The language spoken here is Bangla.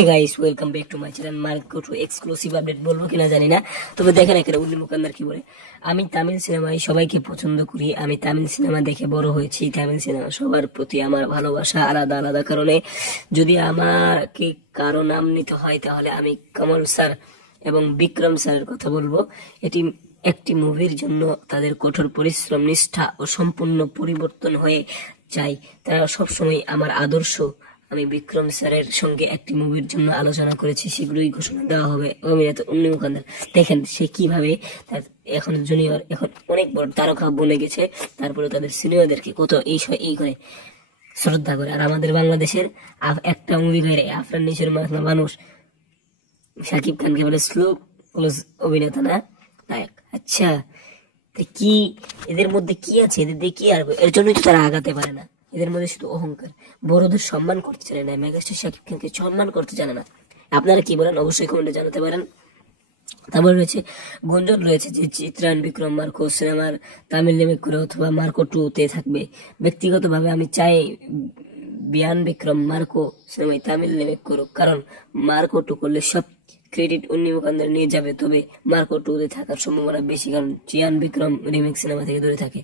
Hey guys, welcome back to my channel. Marco two exclusive update বলবো কিনা জানি না, তবে দেখেন এখানে উল্লি মুকান্দার কি বলে। আমি তামিল সিনেমায় সবাইকে পছন্দ করি, আমি তামিল সিনেমা দেখে বড় হয়েছি। তামিল সিনেমা সবার প্রতি আমার ভালোবাসা আলাদা আলাদা কারণে। যদি আমাকে কারো নাম নিতে হয় তাহলে আমি কমল স্যার এবং বিক্রম স্যারের কথা বলবো। এটি একটি মুভির জন্য তাদের কঠোর পরিশ্রম, নিষ্ঠা ও সম্পূর্ণ পরিবর্তন হয়ে যায়। তারা সবসময় আমার আদর্শ। আমি বিক্রম স্যারের সঙ্গে একটি মুভির জন্য আলোচনা করেছি, শীঘ্রই ঘোষণা দেওয়া হবে। অভিনেতা উন্নি মুখান্দার দেখেন সে কিভাবে তার এখন জুনিয়র, এখন অনেক বড় তারকা বনে গেছে, তারপরে তাদের সিনিয়রদেরকে কত এই করে শ্রদ্ধা করে। আর আমাদের বাংলাদেশের একটা মুভি করে আফরান নিশোর মানুষ শাকিব খানকে বলে স্লো অভিনেতা না নায়ক। আচ্ছা, কি এদের মধ্যে কি আছে, এদের দিয়ে কি আর এর জন্যই তো তারা আগাতে পারে না। এদের মধ্যে শুধু অহংকার, বড়দের সম্মান করতে জানে না, মেগাস্টার শাকিব খানকে সম্মান করতে জানে না। আপনারা কি বলেন অবশ্যই কমেন্টে জানাতে পারেন। তারপর রয়েছে গুঞ্জন রয়েছে যে চিত্রায়ন বিক্রম মার্কো সিনেমার তামিল রিমেক করে অথবা মার্কো 2 তে থাকবে। ব্যক্তিগতভাবে আমি চাই বিয়ান বিক্রম মার্কো সিনেমায় তামিল রিমেক করুক, কারণ মার্কো 2 করলে সব ক্রেডিট উন্নি মুখান্দার নিয়ে যাবে, তবে মার্কো 2 তে থাকার সম্ভাবনা বেশি, কারণ চিয়ান বিক্রম রিমেক সিনেমা থেকে দূরে থাকে।